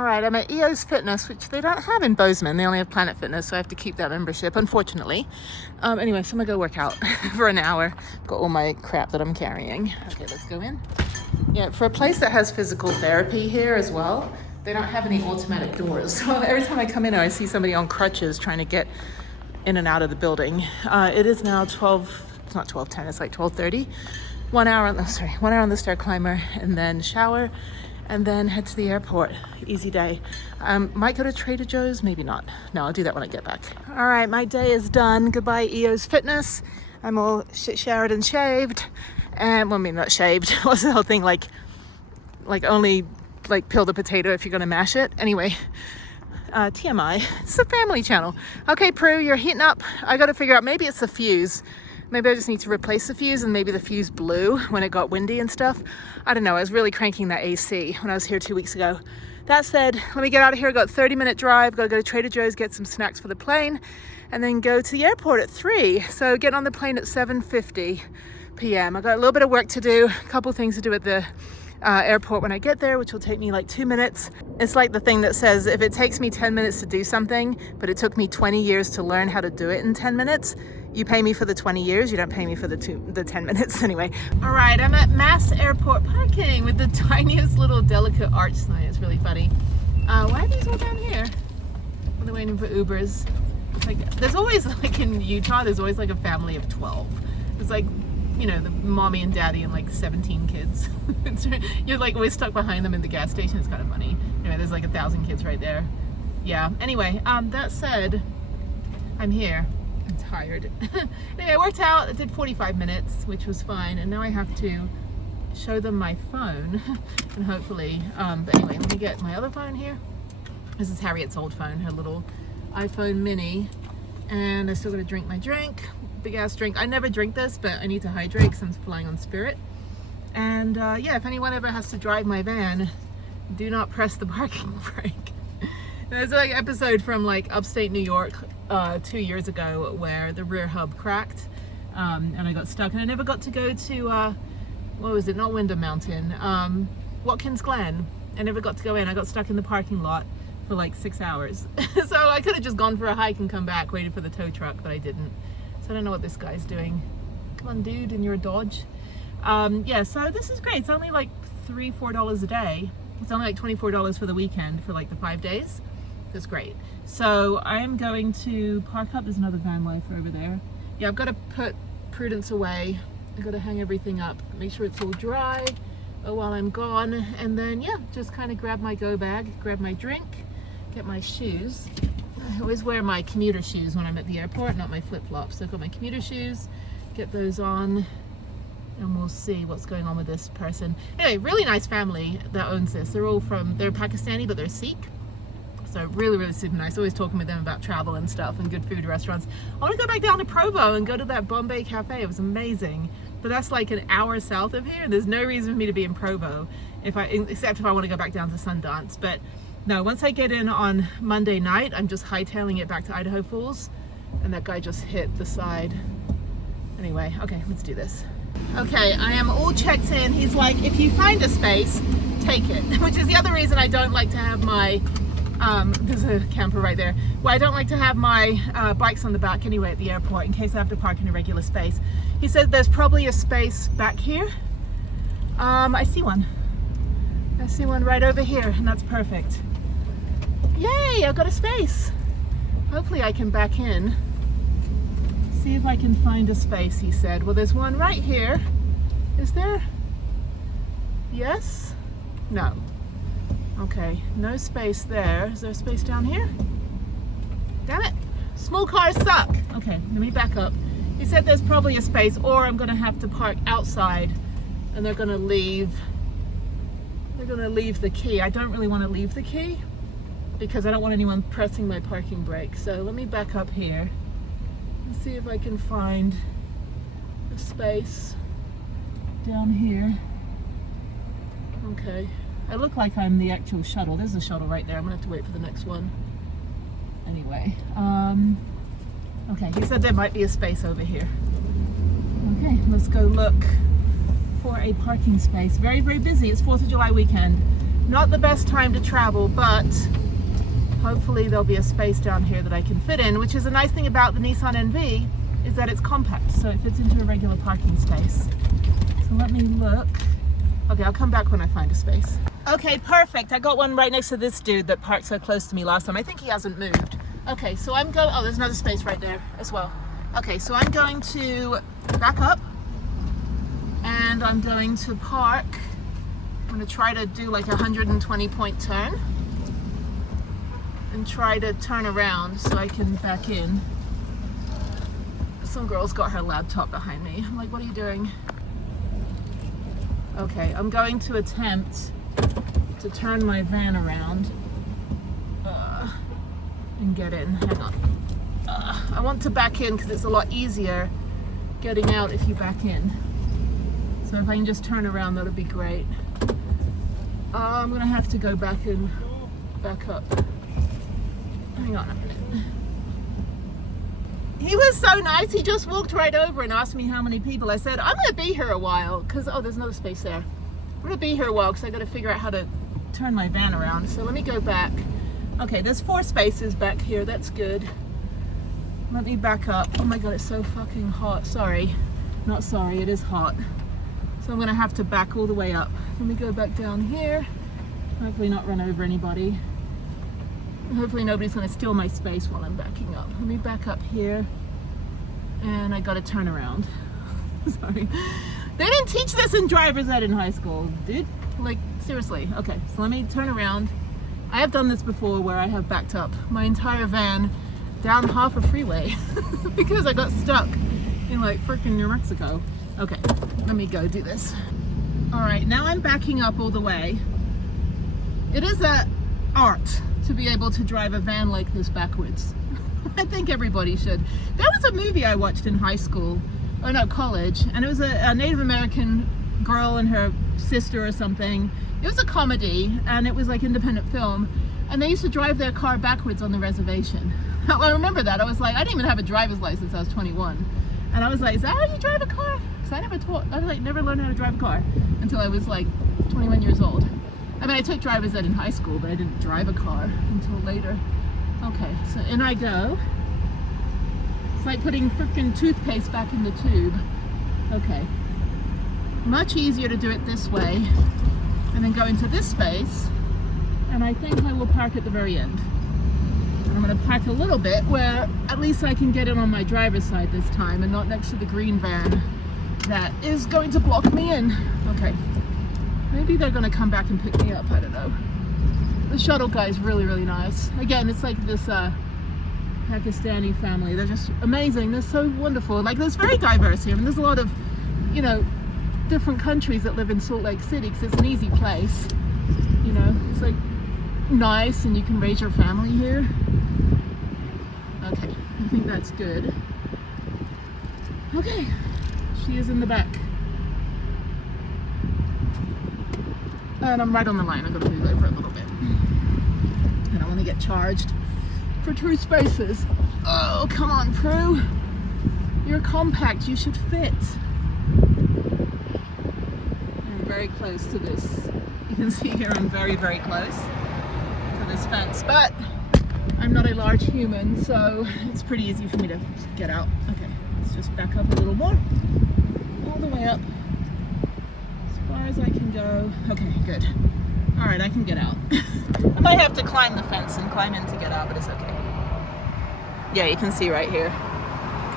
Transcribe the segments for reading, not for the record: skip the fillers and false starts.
All right, I'm at EOS Fitness, which they don't have in Bozeman. They only have Planet Fitness, so I have to keep that membership, unfortunately. Anyway, so I'm gonna go work out for an hour. Got all my crap that I'm carrying. Okay, let's go in. Yeah, for a place that has physical therapy here as well, they don't have any automatic doors. So every time I come in, I see somebody on crutches trying to get in and out of the building. It is now 12, it's not 12:10, it's like 12:30. 1 hour on the stair climber, and then shower, and then head to the airport. Easy day. Might go to Trader Joe's, maybe not. No, I'll do that when I get back. All right, my day is done. Goodbye, EOS Fitness. I'm all showered and shaved. And, well, I mean, not shaved. What's the whole thing? Like only, like, peel the potato if you're gonna mash it. Anyway, TMI. It's a family channel. Okay, Prue, you're heating up. I gotta figure out, maybe it's the fuse. Maybe I just need to replace the fuse, and maybe the fuse blew when it got windy and stuff. I don't know, I was really cranking that AC when I was here 2 weeks ago. That said, let me get out of here. I've got a 30-minute drive, gotta go to Trader Joe's, get some snacks for the plane, and then go to the airport at 3. So getting on the plane at 7:50 p.m. I got a little bit of work to do, a couple things to do at the airport when I get there, which will take me like 2 minutes. It's like the thing that says, if it takes me 10 minutes to do something, but it took me 20 years to learn how to do it in 10 minutes, you pay me for the 20 years, you don't pay me for the 10 minutes anyway. All right, I'm at Mass Airport parking with the tiniest little delicate arch sign. It's really funny. Why are these all down here? Well, they're waiting for Ubers. It's like, there's always, like in Utah, there's always like a family of 12. It's like, you know, the mommy and daddy and like 17 kids. You're like always stuck behind them in the gas station. It's kind of funny. Anyway, there's like 1,000 kids right there. Yeah, anyway, that said, I'm here. I'm tired. Anyway, I worked out. I did 45 minutes, which was fine, and now I have to show them my phone and hopefully, but anyway, let me get my other phone here. This is Harriet's old phone, her little iPhone mini, and I still gotta drink my drink. Big ass drink. I never drink this, but I need to hydrate because I'm flying on Spirit. And yeah, if anyone ever has to drive my van, do not press the parking brake. There's like an episode from like upstate New York 2 years ago where the rear hub cracked, and I got stuck, and I never got to go to what was it, not Window Mountain, Watkins Glen. I never got to go in. I got stuck in the parking lot for like 6 hours. So I could have just gone for a hike and come back, waited for the tow truck, but I didn't. So I don't know what this guy's doing. Come on, dude, in your Dodge. Yeah, so this is great. It's only like $3-4 a day. It's only like $24 for the weekend for like the 5 days. That's great. So I'm going to park up. There's another van life over there. Yeah, I've got to put Prudence away. I've got to hang everything up, make sure it's all dry while I'm gone. And then, yeah, just kind of grab my go bag, grab my drink, get my shoes. I always wear my commuter shoes when I'm at the airport, not my flip-flops. So I've got my commuter shoes, get those on, and we'll see what's going on with this person. Anyway, really nice family that owns this. They're Pakistani, but they're Sikh. So really, really super nice. Always talking with them about travel and stuff and good food restaurants. I want to go back down to Provo and go to that Bombay Cafe. It was amazing. But that's like an hour south of here. There's no reason for me to be in Provo except if I want to go back down to Sundance. But no, once I get in on Monday night, I'm just hightailing it back to Idaho Falls. And that guy just hit the side. Anyway, okay, let's do this. Okay, I am all checked in. He's like, if you find a space, take it. Which is the other reason I don't like to have my there's a camper right there. Well, I don't like to have my bikes on the back anyway at the airport in case I have to park in a regular space. He said there's probably a space back here. I see one. I see one right over here, and that's perfect. Yay, I've got a space. Hopefully I can back in. See if I can find a space, he said. Well, there's one right here. Is there? Yes? No. Okay, no space there. Is there a space down here? Damn it. Small cars suck. Okay, let me back up. He said there's probably a space, or I'm gonna have to park outside and they're gonna leave the key. I don't really want to leave the key because I don't want anyone pressing my parking brake. So let me back up here and see if I can find a space down here. Okay. I look like I'm the actual shuttle. There's a shuttle right there. I'm gonna have to wait for the next one. Anyway, okay, he said there might be a space over here. Okay, let's go look for a parking space. Very, very busy. It's 4th of July weekend. Not the best time to travel, but hopefully there'll be a space down here that I can fit in, which is a nice thing about the Nissan NV, is that it's compact, so it fits into a regular parking space. So let me look. Okay, I'll come back when I find a space. Okay, perfect. I got one right next to this dude that parked so close to me last time. I think he hasn't moved. Okay, so I'm going, oh, there's another space right there as well. Okay, so I'm going to back up and I'm going to park. I'm going to try to do like a 120-point turn and try to turn around so I can back in. Some girl's got her laptop behind me. I'm like, what are you doing? Okay, I'm going to attempt to turn my van around and get in. Hang on. I want to back in because it's a lot easier getting out if you back in. So if I can just turn around, that'll be great. I'm gonna have to go back and back up. Hang on a minute. He was so nice. He just walked right over and asked me how many people. I said, I'm gonna be here a while because, oh, there's another space there. I'm gonna be here a while because I gotta figure out how to turn my van around. So let me go back. Okay, there's 4 spaces back here. That's good. Let me back up. Oh my God, it's so fucking hot. Sorry. Not sorry, it is hot. So I'm gonna have to back all the way up. Let me go back down here. Hopefully not run over anybody. Hopefully nobody's gonna steal my space while I'm backing up. Let me back up here. And I gotta turn around. Sorry. They didn't teach this in driver's ed in high school, dude. Like, seriously. Okay, so let me turn around. I have done this before where I have backed up my entire van down half a freeway because I got stuck in like freaking New Mexico. Okay, let me go do this. All right, now I'm backing up all the way. It is an art to be able to drive a van like this backwards. I think everybody should. There was a movie I watched in high school, or no, college, and it was a Native American girl and her sister or something. It was a comedy, and it was like independent film, and they used to drive their car backwards on the reservation. I remember that. I was like, I didn't even have a driver's license. I was 21, and I was like, is that how you drive a car? Because I never learned how to drive a car until I was like 21 years old. I mean, I took driver's ed in high school, but I didn't drive a car until later. Okay, so in I go. It's like putting freaking toothpaste back in the tube. Okay. Much easier to do it this way and then go into this space, and I think I will park at the very end. And I'm going to park a little bit where at least I can get in on my driver's side this time and not next to the green van that is going to block me in. Okay. Maybe they're going to come back and pick me up. I don't know. The shuttle guy is really, really nice. Again, it's like this Pakistani family. They're just amazing. They're so wonderful. Like, there's very diverse here. I mean, there's a lot of, you know, different countries that live in Salt Lake City because it's an easy place. You know, it's like nice and you can raise your family here. Okay, I think that's good. Okay, she is in the back. And I'm right on the line. I'm going to move over a little bit. I don't want to get charged for 2 spaces. Oh, come on, Prue. You're compact. You should fit. I'm very close to this. You can see here I'm very, very close to this fence. But I'm not a large human, so it's pretty easy for me to get out. Okay, let's just back up a little more. All the way up. Far as I can go. Okay, good. All right, I can get out. I might have to climb the fence and climb in to get out, but it's okay. Yeah, you can see right here.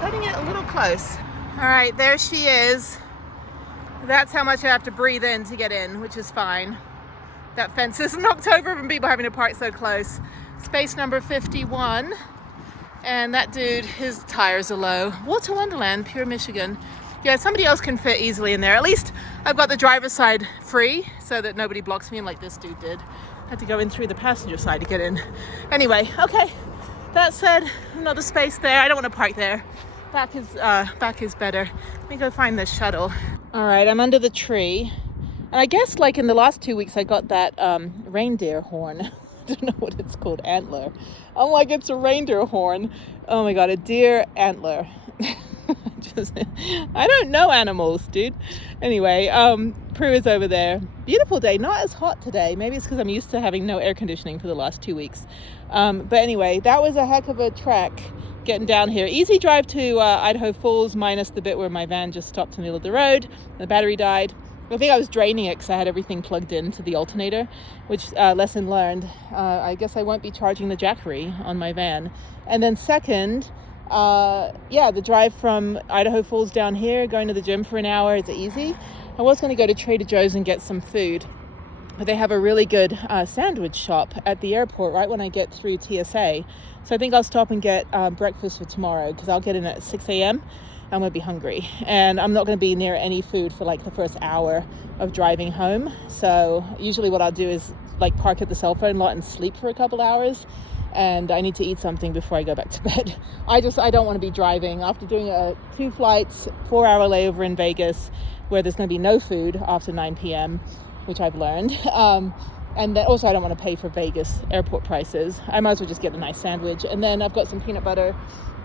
Cutting it a little close. All right, there she is. That's how much I have to breathe in to get in, which is fine. That fence is knocked over from people having to park so close. Space number 51. And that dude, his tires are low. Water Wonderland, Pure Michigan. Yeah, somebody else can fit easily in there. At least I've got the driver's side free so that nobody blocks me in like this dude did. I had to go in through the passenger side to get in. Anyway, okay. That said, another space there. I don't want to park there. Back is better. Let me go find this shuttle. All right, I'm under the tree. And I guess like in the last 2 weeks, I got that reindeer horn. I don't know what it's called, antler. I'm like, it's a reindeer horn. Oh my God, a deer antler. I I don't know animals, dude. Anyway, Prue is over there. Beautiful day, not as hot today. Maybe it's because I'm used to having no air conditioning for the last 2 weeks. But anyway, that was a heck of a trek getting down here. Easy drive to Idaho Falls, minus the bit where my van just stopped in the middle of the road. The battery died. I think I was draining it because I had everything plugged into the alternator, which lesson learned. I guess I won't be charging the Jackery on my van. And then second, the drive from Idaho Falls down here, going to the gym for an hour is easy. I was going to go to Trader Joe's and get some food, but they have a really good sandwich shop at the airport right when I get through TSA. So I think I'll stop and get breakfast for tomorrow, because I'll get in at 6 a.m. I'm going to be hungry, and I'm not going to be near any food for like the first hour of driving home. So usually what I'll do is like park at the cell phone lot and sleep for a couple hours, and I need to eat something before I go back to bed. I don't want to be driving after doing 2 flights, 4-hour layover in Vegas, where there's going to be no food after 9 p.m., which I've learned. And then also I don't want to pay for Vegas airport prices. I might as well just get a nice sandwich. And then I've got some peanut butter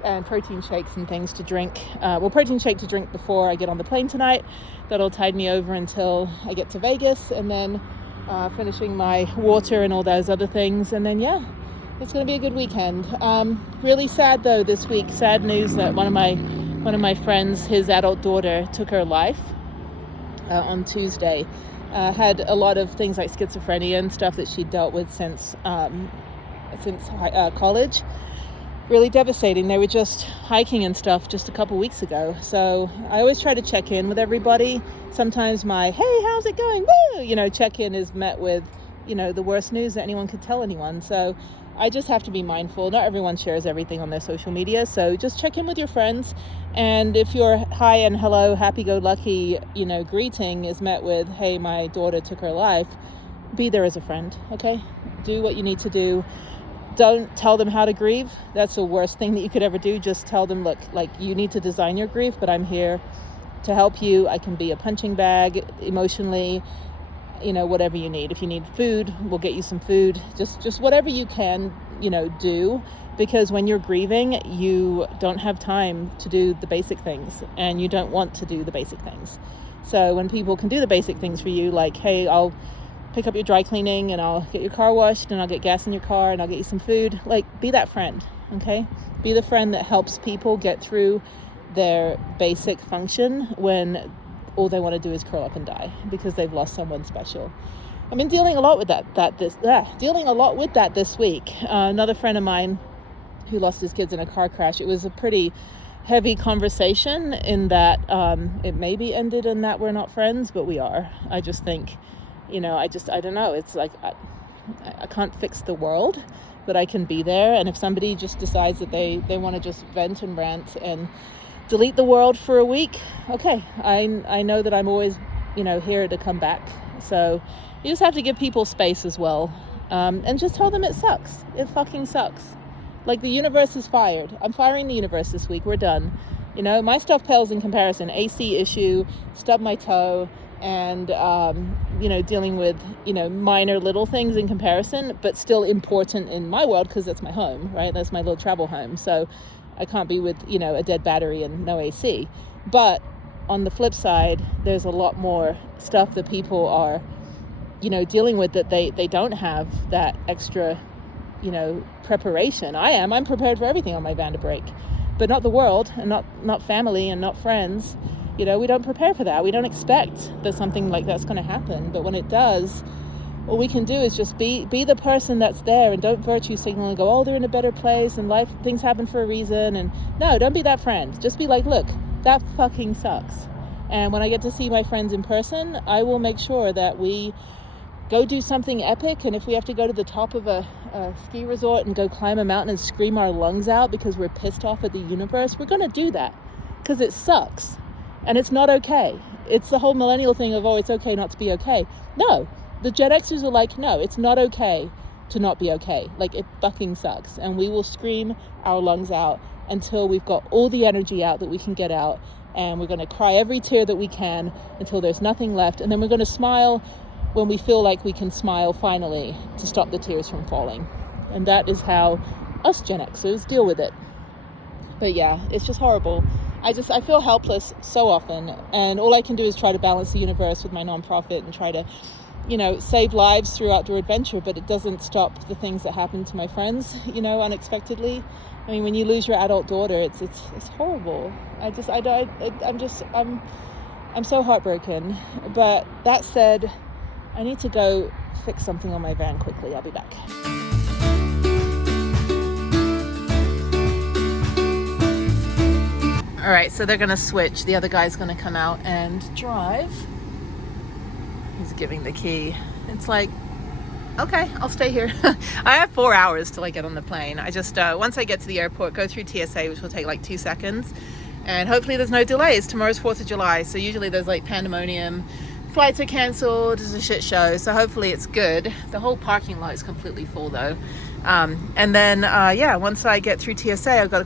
and protein shakes and things to drink. Protein shake to drink before I get on the plane tonight. That'll tide me over until I get to Vegas, and then finishing my water and all those other things. And then, it's going to be a good weekend. Really sad though this week. Sad news that one of my friends, his adult daughter, took her life on Tuesday. Had a lot of things like schizophrenia and stuff that she'd dealt with since college. Really devastating. They were just hiking and stuff just a couple weeks ago. So I always try to check in with everybody. Sometimes my, hey, how's it going? Woo! Check-in is met with, the worst news that anyone could tell anyone. So I just have to be mindful. Not everyone shares everything on their social media. So just check in with your friends. And if your hi and hello, happy-go-lucky, greeting is met with, hey, my daughter took her life, be there as a friend, okay? Do what you need to do. Don't tell them how to grieve. That's the worst thing that you could ever do. Just tell them, look, like, you need to design your grief, but I'm here to help you. I can be a punching bag emotionally, whatever you need. If you need food, we'll get you some food. Just whatever you can, do, because when you're grieving, you don't have time to do the basic things, and you don't want to do the basic things. So when people can do the basic things for you, like, hey, I'll pick up your dry cleaning, and I'll get your car washed, and I'll get gas in your car, and I'll get you some food. Like, be that friend, okay? Be the friend that helps people get through their basic function when all they want to do is curl up and die because they've lost someone special. I've been dealing a lot with that this week. Another friend of mine who lost his kids in a car crash. It was a pretty heavy conversation in that it maybe ended in that we're not friends, but we are. I just think, I don't know. It's like I can't fix the world, but I can be there. And if somebody just decides that they want to just vent and rant and delete the world for a week, okay, I know that I'm always, here to come back. So you just have to give people space as well, and just tell them it sucks. It fucking sucks. Like, the universe is fired. I'm firing the universe this week. We're done. My stuff pales in comparison. AC issue, stubbed my toe, and dealing with minor little things in comparison, but still important in my world because that's my home, right? That's my little travel home. So I can't be with a dead battery and no AC. But on the flip side, there's a lot more stuff that people are dealing with that they don't have that extra preparation. I'm prepared for everything on my van to break, but not the world, and not family, and not friends. We don't prepare for that. We don't expect that something like that's going to happen. But when it does, all we can do is just be the person that's there, and don't virtue signal and go, oh, they're in a better place and things happen for a reason. And no, don't be that friend. Just be like, look, that fucking sucks. And when I get to see my friends in person, I will make sure that we go do something epic. And if we have to go to the top of a ski resort and go climb a mountain and scream our lungs out because we're pissed off at the universe, we're going to do that because it sucks. And it's not okay. It's the whole millennial thing of, oh, it's okay not to be okay. No, the Gen Xers are like, no, it's not okay to not be okay. Like, it fucking sucks. And we will scream our lungs out until we've got all the energy out that we can get out. And we're going to cry every tear that we can until there's nothing left. And then we're going to smile when we feel like we can smile finally to stop the tears from falling. And that is how us Gen Xers deal with it. But yeah, it's just horrible. I feel helpless so often, and all I can do is try to balance the universe with my nonprofit and try to, save lives through outdoor adventure, but it doesn't stop the things that happen to my friends, unexpectedly. I mean, when you lose your adult daughter, it's horrible. I'm so heartbroken. But that said, I need to go fix something on my van quickly. I'll be back. All right, so they're gonna switch. The other guy's gonna come out and drive. He's giving the key. It's like, okay, I'll stay here. I have 4 hours till I get on the plane. I just, once I get to the airport, go through TSA, which will take like 2 seconds. And hopefully there's no delays. Tomorrow's 4th of July, so usually there's like pandemonium. Flights are canceled, it's a shit show, so hopefully it's good. The whole parking lot is completely full though. And then, once I get through TSA, I'll go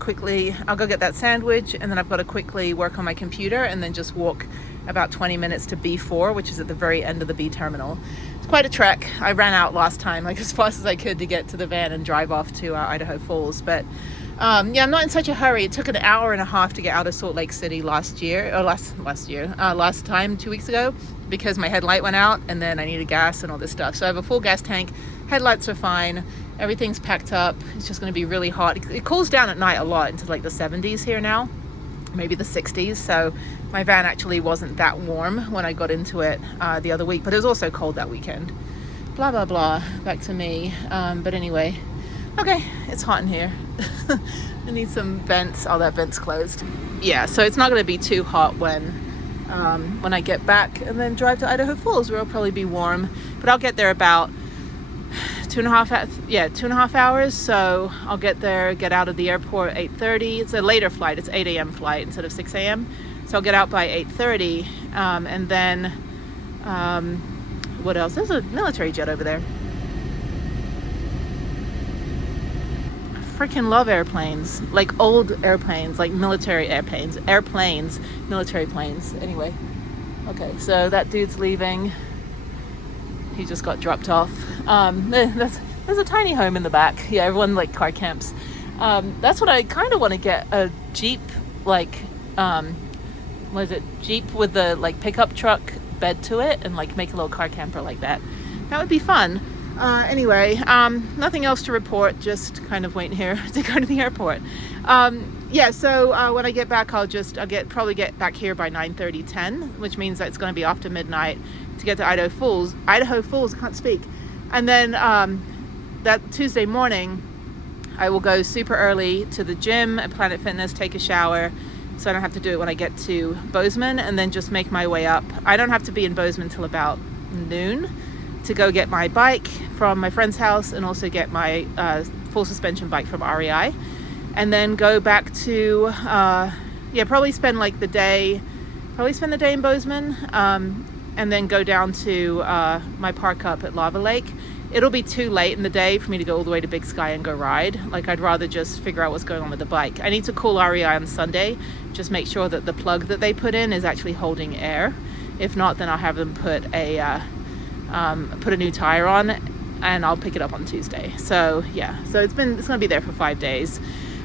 get that sandwich, and then I've got to quickly work on my computer and then just walk about 20 minutes to B4, which is at the very end of the B terminal. It's quite a trek. I ran out last time, like as fast as I could to get to the van and drive off to Idaho Falls. But I'm not in such a hurry. It took an hour and a half to get out of Salt Lake City last time, 2 weeks ago, because my headlight went out and then I needed gas and all this stuff. So I have a full gas tank. Headlights are fine. Everything's packed up. It's just going to be really hot. It cools down at night a lot into like the 70s here now, maybe the 60s. So my van actually wasn't that warm when I got into it the other week, but it was also cold that weekend. Blah, blah, blah. Back to me. But anyway, okay, it's hot in here. I need some vents. Oh, that vent's closed. Yeah, so it's not going to be too hot when I get back and then drive to Idaho Falls, where it'll probably be warm. But I'll get there about 2.5 hours. So I'll get there, get out of the airport at 8:30. It's a later flight. It's 8 a.m. flight instead of 6 a.m. So I'll get out by 8:30. And then, what else? There's a military jet over there. Freaking love airplanes, like old airplanes, like military airplanes, military planes. Anyway, okay, so that dude's leaving. He just got dropped off. There's a tiny home in the back. Yeah, everyone like car camps. That's what I kind of want to get, a Jeep, like, what is it? Jeep with the like pickup truck bed to it, and like make a little car camper like that. That would be fun. Anyway, nothing else to report, just kind of waiting here to go to the airport. So when I get back, I'll probably get back here by 9:30, 10, which means that it's going to be after midnight to get to Idaho Falls, I can't speak. And then that Tuesday morning, I will go super early to the gym at Planet Fitness, take a shower, so I don't have to do it when I get to Bozeman, and then just make my way up. I don't have to be in Bozeman till about noon to go get my bike from my friend's house, and also get my full suspension bike from REI, and then go back to probably spend the day in Bozeman, and then go down to my park up at Lava Lake. It'll be too late in the day for me to go all the way to Big Sky and go ride. Like, I'd rather just figure out what's going on with the bike. I need to call REI on Sunday, just make sure that the plug that they put in is actually holding air. If not, then I'll have them put a new tire on, and I'll pick it up on Tuesday. So yeah, so it's gonna be there for 5 days.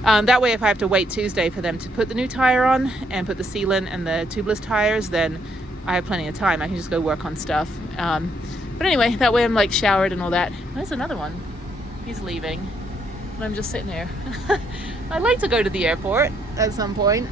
That way, if I have to wait Tuesday for them to put the new tire on and put the sealant and the tubeless tires, then I have plenty of time. I can just go work on stuff. But anyway, that way I'm like showered and all that. There's another one. He's leaving, and I'm just sitting here. I'd like to go to the airport at some point.